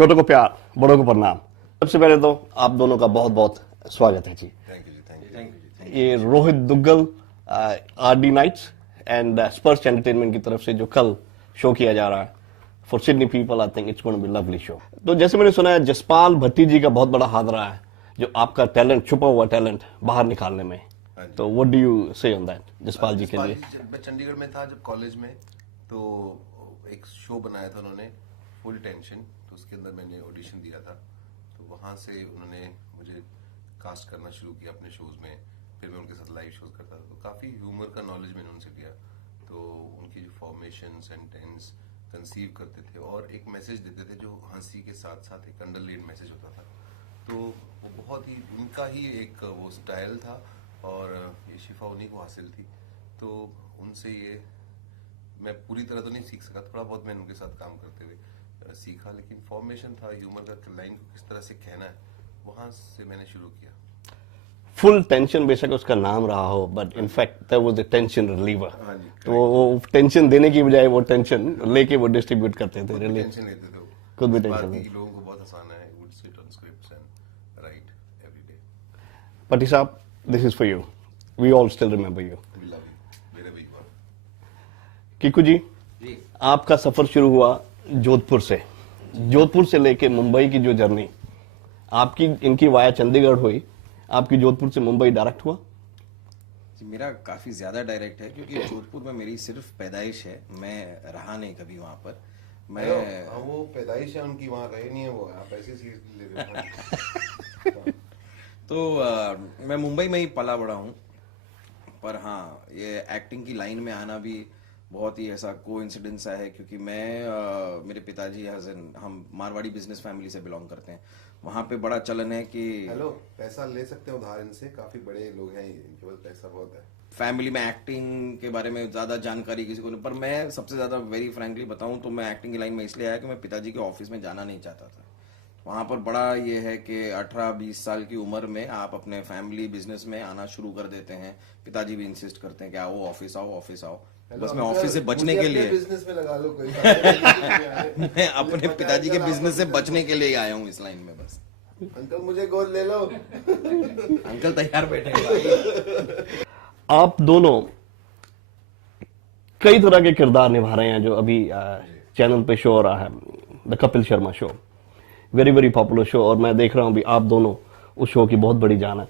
छोटों को प्यार, बड़ों को प्रणाम। सबसे पहले तो आप दोनों का बहुत बहुत स्वागत है जी। थैंक यू जी, थैंक यू। ये Rohit Duggal, RD nights and Sparsh entertainment की तरफ से जो कल शो किया जा रहा है for Sydney people, I think it's going to be lovely show. तो जैसे मैंने सुना है जसपाल भट्टी जी का बहुत बड़ा हाथ रहा है जो आपका टैलेंट, छुपा हुआ टैलेंट बाहर निकालने में। तो व्हाट डू यू से ऑन दैट जसपाल जी के लिए? जब मैं चंडीगढ़ में था, जब कॉलेज में, तो एक शो बनाया था उन्होंने, फुल टेंशन। तो उसके अंदर मैंने ऑडिशन दिया था, तो वहाँ से उन्होंने मुझे कास्ट करना शुरू किया अपने शोज में। फिर मैं उनके साथ लाइव शोज करता था, तो काफ़ी ह्यूमर का नॉलेज मैंने उनसे लिया। तो उनकी जो फॉर्मेशन, सेंटेंस कंसीव करते थे और एक मैसेज देते थे जो हंसी के साथ साथ एक अंडरलाइन मैसेज होता था। तो वो बहुत ही उनका ही एक वो स्टाइल था और ये शिफा उन्हीं को हासिल थी। तो उनसे ये मैं पूरी तरह तो नहीं सीख सका, थोड़ा बहुत मैंने उनके साथ काम करते हुए सीखा, लेकिन फॉर्मेशन था, ह्यूमर का लाइन को किस तरह से कहना है, वहां से मैंने शुरू किया। फुल टेंशन बेशक उसका नाम रहा हो, but in fact that was the tension reliever. हाँ जी, तो वो टेंशन देने की बजाय वो टेंशन लेके वो डिस्ट्रीब्यूट करते थे। रिलीव टेंशन लेते थे वो। खुद भी इस बात टेंशन। की लोगों को बहुत आसान है, would sit on scripts and write every day. Patti साहब, this is for you, we all still remember you. We love you very very much. Kiku ji, आपका सफर शुरू हुआ जोधपुर से। जोधपुर से लेके मुंबई की जो जर्नी आपकी, इनकी वाया चंडीगढ़ हुई, आपकी जोधपुर से मुंबई डायरेक्ट हुआ? जी, मेरा काफी ज्यादा डायरेक्ट है क्योंकि जोधपुर में मेरी सिर्फ पैदाइश है, मैं रहा नहीं कभी वहां पर। मैं वो पैदाइश है उनकी, वहां रहे नहीं है वो, आप ऐसी सीरियसली ले रहे हो। तो मैं मुंबई में ही पला बड़ा हूँ। पर हाँ, ये एक्टिंग की लाइन में आना भी बहुत ही ऐसा कोइंसिडेंस है क्योंकि मैं मेरे पिताजी हम मारवाड़ी बिजनेस फैमिली से बिलोंग करते हैं। वहाँ पे बड़ा चलन है कि हेलो, पैसा ले सकते हैं उधार इनसे, काफी बड़े लोग हैं, इनके पास पैसा बहुत है। फैमिली में एक्टिंग के बारे में ज्यादा जानकारी किसी को नहीं। पर मैं सबसे ज्यादा वेरी फ्रैंकली बताऊं तो मैं एक्टिंग की लाइन में इसलिए आया कि मैं पिताजी के ऑफिस में जाना नहीं चाहता था। वहां पर बड़ा ये है कि 18-20 साल की उम्र में आप अपने फैमिली बिजनेस में आना शुरू कर देते हैं। पिताजी भी इंसिस्ट करते हैं कि आओ ऑफिस आओ ऑफिस आओ। बस मैं ऑफिस से बचने के लिए बिजनेस में लगा लो कोई। मैं अपने पिताजी के बिजनेस से बचने के लिए आया हूँ इस लाइन में। बस अंकल मुझे गोद ले लो। अंकल तैयार बैठे हैं भाई। आप दोनों कई तरह के किरदार निभा रहे हैं जो अभी चैनल पे शो हो रहा है, the Kapil Sharma show, very very popular show. और मैं देख रहा हूं भी आप दोनों उस शो की बहुत बड़ी जान है।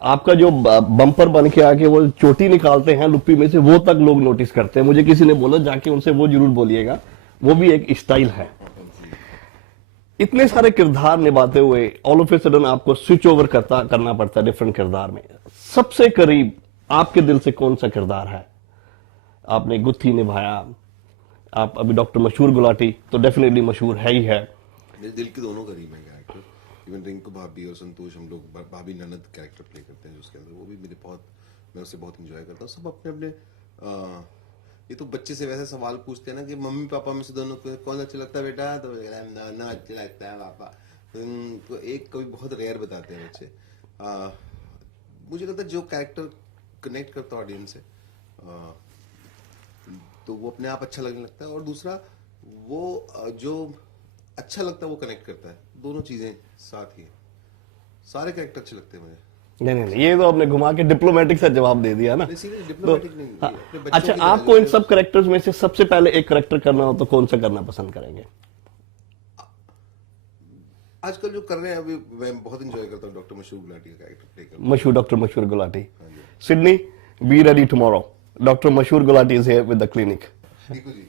आपका जो बम्पर बन के आके वो चोटी निकालते हैं लुप्पी में से, वो तक लोग नोटिस करते हैं। मुझे किसी ने बोला जाके उनसे वो जरूर बोलिएगा, वो भी एक स्टाइल है। इतने सारे किरदार निभाते हुए ऑल ऑफ ए सडन आपको स्विच ओवर करना पड़ता है डिफरेंट किरदार में। सबसे करीब आपके दिल से कौन सा किरदार है? आपने गुत्थी निभाया, आप अभी डॉक्टर मशहूर गुलाटी तो डेफिनेटली मशहूर है ही है। मेरे दिल के दोनों करीब है कैरेक्टर। इवन रिंकू भाभी और संतोष, हम लोग भाभी ननद कैरेक्टर प्ले करते हैं उसके अंदर, वो भी मेरे बहुत, मैं उससे बहुत इंजॉय करता हूँ। सब अपने अपने ये तो बच्चे से वैसे सवाल पूछते हैं ना कि मम्मी पापा में से दोनों को कौन अच्छा लगता है बेटा, तो ना अच्छा लगता है पापा। तो एक कभी बहुत रेयर बताते हैं बच्चे। मुझे लगता है जो कैरेक्टर कनेक्ट करता है ऑडियंस से, तो वो अपने आप अच्छा लगने लगता है। और दूसरा वो जो अच्छा लगता है वो कनेक्ट करता है, दोनों चीजें साथ ही। सारे कैरेक्टर अच्छे लगते हैं मुझे। नहीं, ये तो आपने घुमा के डिप्लोमेटिक सा जवाब दे दिया ना। डिप्लोमेटिक नहीं, हाँ, अपने बच्चों अच्छा, की आपको इन सब कैरेक्टर्स में से सबसे पहले एक कैरेक्टर करना हो तो कौन सा करना पसंद करेंगे? आजकल जो कर रहे हैं अभी, मैं बहुत एंजॉय करता हूँ डॉक्टर मशहूर गुलाटी का कैरेक्टर प्ले करना। मशहूर doctor Mashoor Gulati. Sydney, be ready tomorrow, doctor Mashoor Gulati is here with the clinic. ठीक है जी।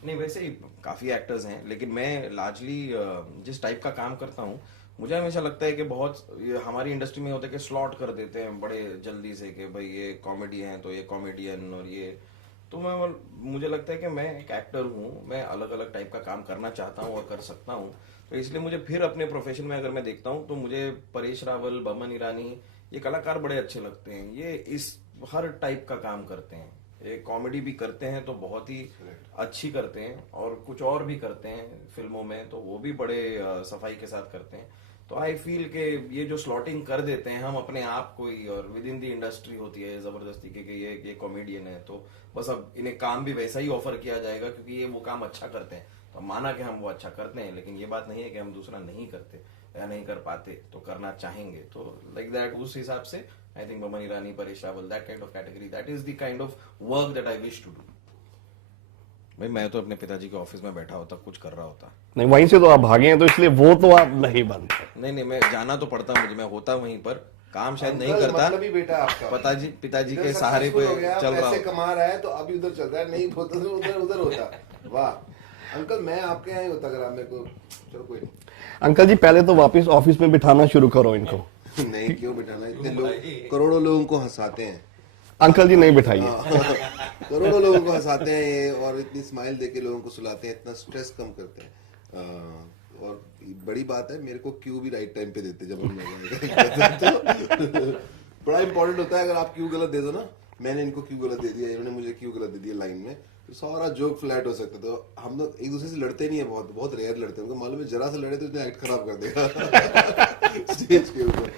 नहीं, वैसे ही काफी एक्टर्स हैं, लेकिन मैं लार्जली जिस टाइप का काम करता हूँ, मुझे हमेशा लगता है कि बहुत हमारी इंडस्ट्री में होता है कि स्लॉट कर देते हैं बड़े जल्दी से कि भाई ये कॉमेडी है तो ये कॉमेडियन, और ये तो मुझे लगता है कि मैं एक एक्टर हूँ, मैं अलग अलग टाइप का काम करना चाहता हूँ और कर सकता हूँ। तो इसलिए मुझे फिर अपने प्रोफेशन में अगर मैं देखता हूँ तो मुझे परेश रावल, बमन ईरानी, ये कलाकार बड़े अच्छे लगते हैं। ये इस हर टाइप का काम करते हैं, ये कॉमेडी भी करते हैं तो बहुत ही अच्छी करते हैं, और कुछ और भी करते हैं फिल्मों में तो वो भी बड़े सफाई के साथ करते हैं। तो आई फील के ये जो स्लॉटिंग कर देते हैं हम अपने आप को ही, और विद इन द इंडस्ट्री होती है जबरदस्ती के कि ये कॉमेडियन है, तो बस अब इन्हें काम भी वैसा ही ऑफर किया जाएगा क्योंकि ये वो काम अच्छा करते हैं, तो माना कि हम वो अच्छा करते हैं, लेकिन ये बात नहीं है कि हम दूसरा नहीं करते या नहीं कर पाते, तो करना चाहेंगे। तो लाइक दैट, उस हिसाब से I think Boman Irani, Paresh Rawal, that kind of category, that is the kind of work that I wish to do. भाई मैं तो अपने पिताजी के ऑफिस में बैठा होता, कुछ कर रहा होता। नहीं, वहीं से तो आप भागे हैं, तो इसलिए वो तो आप नहीं बनते। नहीं, मैं जाना तो पड़ता मुझे, मैं होता वहीं पर, काम शायद नहीं अंकल, करता, मतलब ही बेटा आपका पिताजी इधर के सहारे पे successful हो गया, चल रहा पैसे हूँ। कमा रहा है, तो अभी उधर चल रहा है, नहीं होता तो उधर उधर होता। वाह अंकल, मैं आपके यहाँ ही होता अगर आप मेरे को। चलो कोई नहीं। अंकल जी, पहले तो वापस ऑफिस में बिठाना शुरू करो इनको। नहीं, क्यों बिठाना, इतने लोग करोड़ों लोगों को हंसाते हैं। अंकल जी नहीं बिठाइए। करोड़ों लोगों को हंसाते हैं ये, और इतनी स्माइल देके लोगों को सुलाते हैं, इतना स्ट्रेस कम करते हैं। और बड़ी बात है, मेरे को क्यू भी राइट टाइम पे देते जब हम तो बड़ा इंपॉर्टेंट होता है। अगर आप क्यू गलत दे दो ना, मैंने इनको क्यू गलत दे दिया, इन्होंने मुझे क्यू गलत दे दिया लाइन में, तो सारा जोक फ्लैट हो सकता है। तो हम लोग एक दूसरे से लड़ते नहीं है, बहुत बहुत रेयर लड़ते हैं। उनको मालूम है जरा से लड़े तो इतने एक्ट खराब कर देगा स्टेज के ऊपर।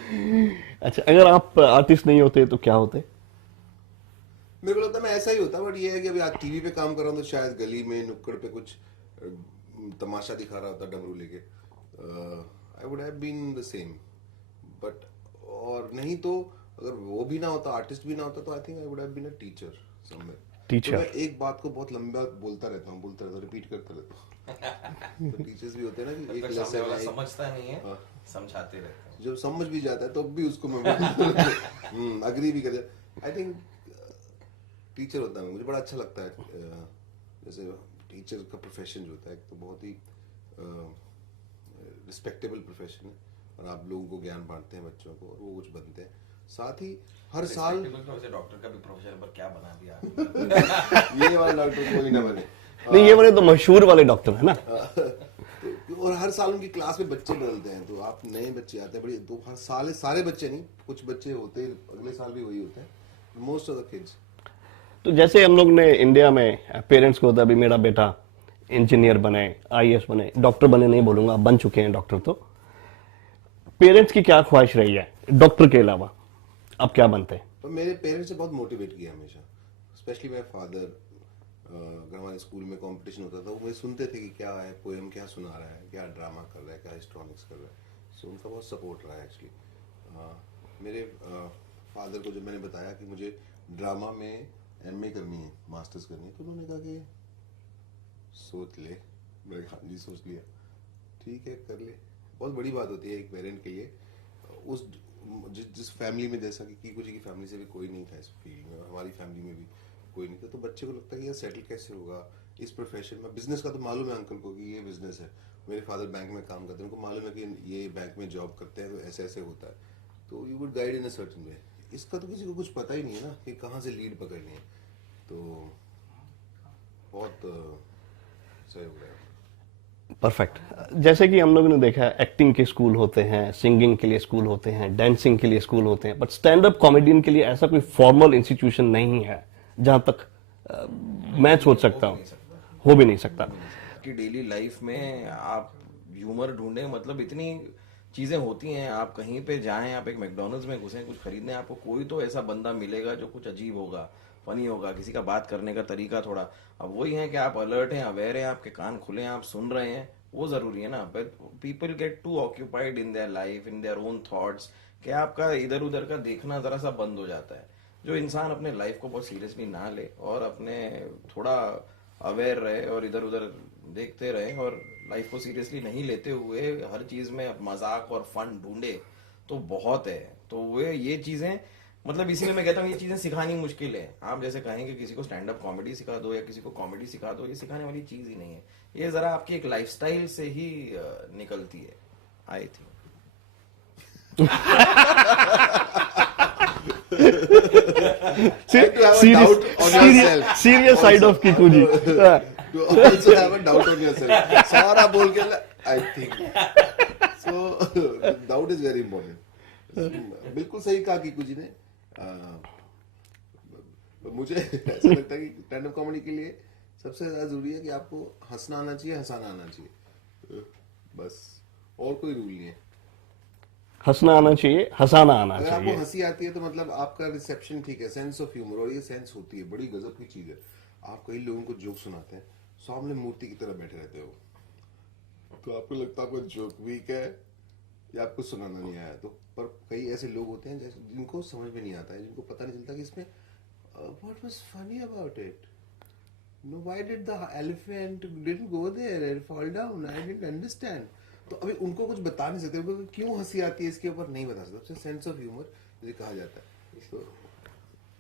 अच्छा, अगर आप आर्टिस्ट नहीं होते तो क्या होते? मेरे को लगता है मैं ऐसा ही होता, बट ये है कि अभी आज टीवी पे काम कर रहा हूँ, तो शायद गली में नुक्कड़ पे कुछ तमाशा दिखा रहा होता डमरू लेके। I would have been the same, but और नहीं तो अगर वो भी ना होता, आर्टिस्ट भी ना होता, तो I think I would have been a teacher somewhere. Teacher. तो मैं एक बात को बहुत लंबा बोलता रहता हूँ, रिपीट करता रहता हूँ। तो टीचर्स भी होते हैं ना कि एक सामने वाला लेसन समझता नहीं है, समझाते रहते हैं। जब समझ भी जाता है तो भी उसको मैं अग्री भी कर। आई थिंक टीचर होता है, मुझे बड़ा अच्छा लगता है। जैसे टीचर का प्रोफेशन जो होता है, तो बहुत ही रिस्पेक्टेबल प्रोफेशन है, और आप लोगों को ज्ञान बांटते हैं बच्चों को, और वो कुछ बनते हैं। साथ ही हर साल डॉक्टर का भी प्रोफेशन, पर क्या बना दिया ये वाला डॉक्टर कोई ना बने। नहीं, ये वाले तो मशहूर वाले डॉक्टर है ना। और हर साल उनकी क्लास में बच्चे बदलते हैं, तो आप नए बच्चे आते हैं बड़ी, तो हर साल सारे बच्चे नहीं, कुछ बच्चे होते हैं अगले साल भी वही होता है, मोस्ट ऑफ द किड्स। तो जैसे हम लोग ने इंडिया में पेरेंट्स को होता है, अभी मेरा बेटा इंजीनियर बने, आईएएस बने, डॉक्टर बने नहीं बोलूंगा, बन चुके हैं डॉक्टर। तो पेरेंट्स की क्या ख्वाहिश रही है डॉक्टर के अलावा, अब क्या बनते हैं? तो मेरे पेरेंट्स ने बहुत मोटिवेट किया हमेशा, स्पेशली माय फादर। अगर हमारे स्कूल में कंपटीशन होता था, वो मुझे सुनते थे कि क्या है पोएम, क्या सुना रहा है, क्या ड्रामा कर रहा है, क्या हिस्ट्रॉनिक्स कर रहा है। सो उनका बहुत सपोर्ट रहा है एक्चुअली। मेरे फादर को जब मैंने बताया कि मुझे ड्रामा में एमए करनी है, मास्टर्स करनी है, तो उन्होंने कहा कि सोच ले। मैंने कहा जी सोच लिया, ठीक है कर ले। बहुत बड़ी बात होती है एक पेरेंट के लिए। उस जिस फैमिली में, जैसा कि कीकू जी की फैमिली से भी कोई नहीं था इस फील्ड में, और हमारी फैमिली में भी कोई नहीं था, तो बच्चे को लगता है कि यार सेटल कैसे होगा इस प्रोफेशन में। बिजनेस का तो मालूम है अंकल को कि ये बिजनेस है, मेरे फादर बैंक में काम करते हैं, उनको मालूम है कि ये बैंक में जॉब करते हैं तो ऐसे ऐसे होता है, तो you would guide in a certain way. इसका तो किसी को कुछ पता ही नहीं है ना कि कहाँ से लीड पकड़नी है, तो बहुत सही हो गया। परफेक्ट। जैसे कि हम लोगों ने देखा है, एक्टिंग के स्कूल होते हैं, सिंगिंग के लिए स्कूल होते हैं, डांसिंग के लिए स्कूल होते हैं, बट स्टैंड अप कॉमेडियन के लिए ऐसा कोई फॉर्मल इंस्टीट्यूशन नहीं है जहां तक मैं सोच सकता हूँ, हो भी नहीं सकता। कि डेली लाइफ में आप ह्यूमर ढूंढे, मतलब इतनी चीजें होती हैं, आप कहीं पे जाएं, आप एक मैकडॉनल्ड्स में घुसें कुछ खरीदने, आपको कोई तो ऐसा बंदा मिलेगा जो कुछ अजीब होगा, फनी होगा, किसी का बात करने का तरीका थोड़ा। अब वही है कि आप अलर्ट हैं, अवेयर हैं, आपके कान खुले हैं, आप सुन रहे हैं, वो जरूरी है ना। But people get too occupied in their life, in their own thoughts, कि आपका इधर उधर का देखना जरा सा बंद हो जाता है। जो इंसान अपने लाइफ को बहुत सीरियसली ना ले और अपने थोड़ा अवेयर रहे और इधर उधर देखते रहे और लाइफ को सीरियसली नहीं लेते हुए हर चीज में मजाक और फन ढूंढे, तो बहुत है। तो वे ये चीजें, मतलब इसीलिए मैं कहता हूँ ये चीजें सिखानी मुश्किल है। आप जैसे कहेंगे किसी को स्टैंड अप कॉमेडी सिखा दो या किसी को कॉमेडी सिखा दो, ये सिखाने वाली चीज ही नहीं है। ये जरा आपकी एक लाइफस्टाइल से ही निकलती है, I think. Serious side of Kiku ji. To also have a doubt on yourself. सारा बोल के I think. So doubt is very important. बिल्कुल सही कहा कीकू जी ने। मुझे ऐसा लगता है कि स्टैंड अप कॉमेडी के लिए सबसे ज्यादा जरूरी है कि आपको हंसना आना चाहिए, हंसाना आना चाहिए, बस, और कोई रूल नहीं है। हंसना आना चाहिए, हंसाना आना अगर आपको चाहिए। हंसी आती है तो मतलब आपका रिसेप्शन ठीक है, सेंस ऑफ ह्यूमर, और ये सेंस होती है, बड़ी गजब की चीज है। आप कई लोगों को जोक सुनाते हैं, सामने मूर्ति की तरह बैठे रहते हो, तो आपको लगता है आपका जोक वीक है या आपको सुनाना नहीं आया। तो पर कई ऐसे लोग होते हैं जैसे जिनको समझ में नहीं आता है, जिनको पता नहीं चलता कि इसमें what was funny about it, no why did the elephant didn't go there and fall down, I didn't understand. तो अभी उनको कुछ बता नहीं सकते, उनको क्यों हंसी आती है इसके ऊपर नहीं बता सकते। सेंस ऑफ ह्यूमर जिसे कहा जाता है। तो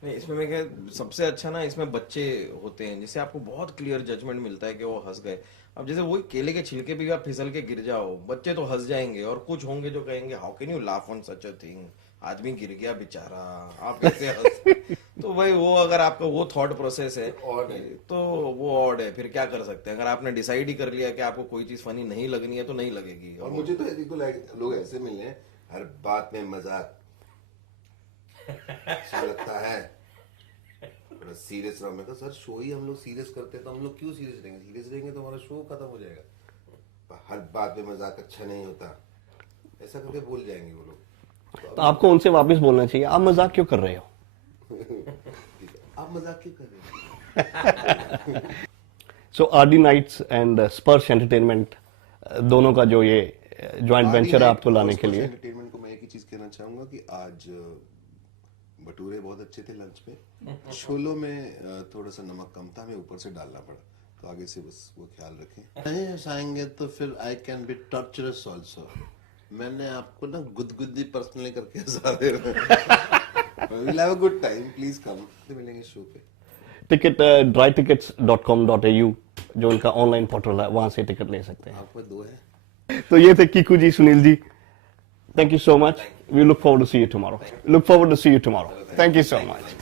नहीं, इसमें मैं क्या सबसे अच्छा ना, इसमें बच्चे होते हैं जिससे आपको बहुत क्लियर जजमेंट मिलता है कि वो हंस गए। अब जैसे वही केले के छिलके भी आप फिसल के गिर जाओ, बच्चे तो हंस जाएंगे, और कुछ होंगे जो कहेंगे how can you laugh on such a thing, आदमी गिर गया बेचारा, आप कैसे हंस। तो भाई वो अगर आपका वो थॉट प्रोसेस है Odd है। तो वो ऑड है, फिर क्या कर सकते हैं। अगर आपने डिसाइड ही कर लिया कि आपको कोई चीज फनी नहीं लगनी है तो नहीं लगेगी। और मुझे तो एक दो लोग ऐसे मिले हैं, हर बात में मजाक अच्छा लगता है, थोड़ा सीरियस रहो। मैं कहा सर शो ही हम लोग सीरियस करते हैं, तो हम लोग क्यों सीरियस रहेंगे, सीरियस रहेंगे तो हमारा शो खत्म हो जाएगा। हर बात में मजाक अच्छा नहीं होता, ऐसा करके बोल जाएंगे वो लोग। तो आपको उनसे वापस बोलना चाहिए, आप मजाक क्यों कर रहे हो? ठीक है, आप मजाक क्यों कर रहे हैं। सो RD nights and Sparsh entertainment दोनों का जो ये जॉइंट वेंचर है आपको लाने के लिए। एंटरटेनमेंट को मैं एक ही चीज कहना चाहूंगा कि आज भटूरे बहुत अच्छे थे लंच में, छोलों में थोड़ा सा नमक कम था, हमें ऊपर से डालना पड़ा, तो आगे से बस वो ख्याल रखें। नहीं हंसाएंगे तो फिर I can be torturers also. मैंने आपको ना गुदगुदी पर्सनली करके हंसा दे रहा हूं। Will have a good time, please come. मिलेंगे शो पे। टिकट drytickets.com.au जो उनका ऑनलाइन पोर्टल है, वहां से टिकट ले सकते हैं। आपको दो है। तो ये थे Kiku ji, Sunil ji, thank you so much. We look forward to see you tomorrow. Thank you so much.